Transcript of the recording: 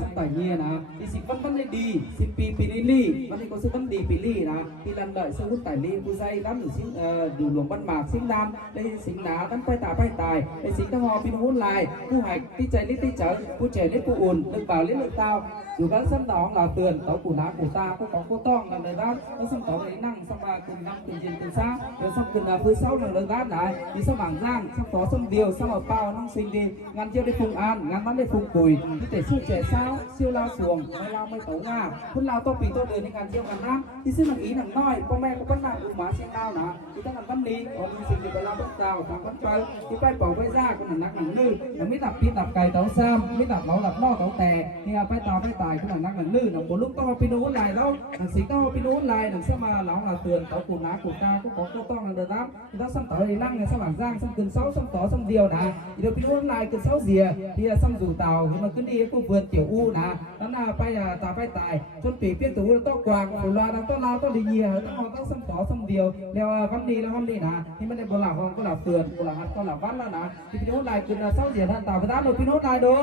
sắp tải nhiênนะที่สิวันวันได้ดี10 ปีปีนี้ลี่วันนี้ก็ซื้อวันดีปีลี่นะที่ลันđợiซื้อหุ้นตายลี่ผู้ใจน้ำหรือสิงอยู่หลวงบ้านหมากสิงดำได้สิงหนาตั้งไปตาไปตายได้สิงตะหอพี่หุ้นลายผู้หายที่ใจลิที่เจอผู้เจลิผู้อุ่นลึกเปล่าลิลึกเตาอยู่กันซ้ำต่อของเราเตือนต่อกูน้ากูตากูของกูต้องนั่นเลยนะแล้วซ้ำต่อไปนั่งซ้ำมาคืนนั่งคืนเย็นคืนซ้าเดี๋ยวซ้ำคืนพื้นเสาหนึ่งเลยด้านไหนมีซ้ำบางร่างซ้ำต่อซ้ำเดียวซ้ำเอาเป้านั่งสิงดีงานเจียวได้พุงอันงานนั้นได้พุงปุ๋ยที่แต่สู้เจ๋เศร้าเชี่ยวลาสวงไม่เราไม่เต่าง่าคุณเราต้องปีตัวเดินในการเที่ยวกันน้ำที่ซื้อหนังอีหนังน้อยพ่อแม่ก็ปั้นหนังอุมาเสียงดาวนะที่ตั้งแต่ปั้นนี้ออกมีสิ่งที่ไปเราปั้นดาวทางปั้นไปที่ไปปอกไปซ่าคนหนักหนังลื่นแต่ไม่ตับปีตับไก่เต่าซ้ำไม่ตับเหลาหลับนอกเต่าแต่เนี่ยไปตาไปตายคนหนักหนังลื่นหนังบนลูกต้องมาปีนู้นลายแล้วหนังสีต้องมาปีนู้นลายหนังเสมาเหลาหลับเตือนเต่ากูน้ากูตาก็ของก็ต้องหนังเดินน้ำที่ต้องซ้ำต่อในนั่งในสว่างร่างซ้ำคืนเสาซ้ำต่อซ้ำเดียวนะเดี๋ยวปีนู้นลายคืนเสาเสียที่ซ้ำสู่เต่าที่มันขึ้นดีก็เพื่อนเกี่ยวอู้นะนั่นน่ะไปตาไปตายจนปีเปี้ยตัวต้องกวางหัวลาต้องลาต้องดีเยี่ยต้องซ้ำต่อซ้ำเดียวแล้ววันดีแล้ววันนี้นะที่มันได้บนหลังของก็หลับเตือนบนหลังก็หลับวันแล้วนะที่ปีนู้นลายคืนเสาเสียท่านตาไปด้านหลบปีนู้นลายดู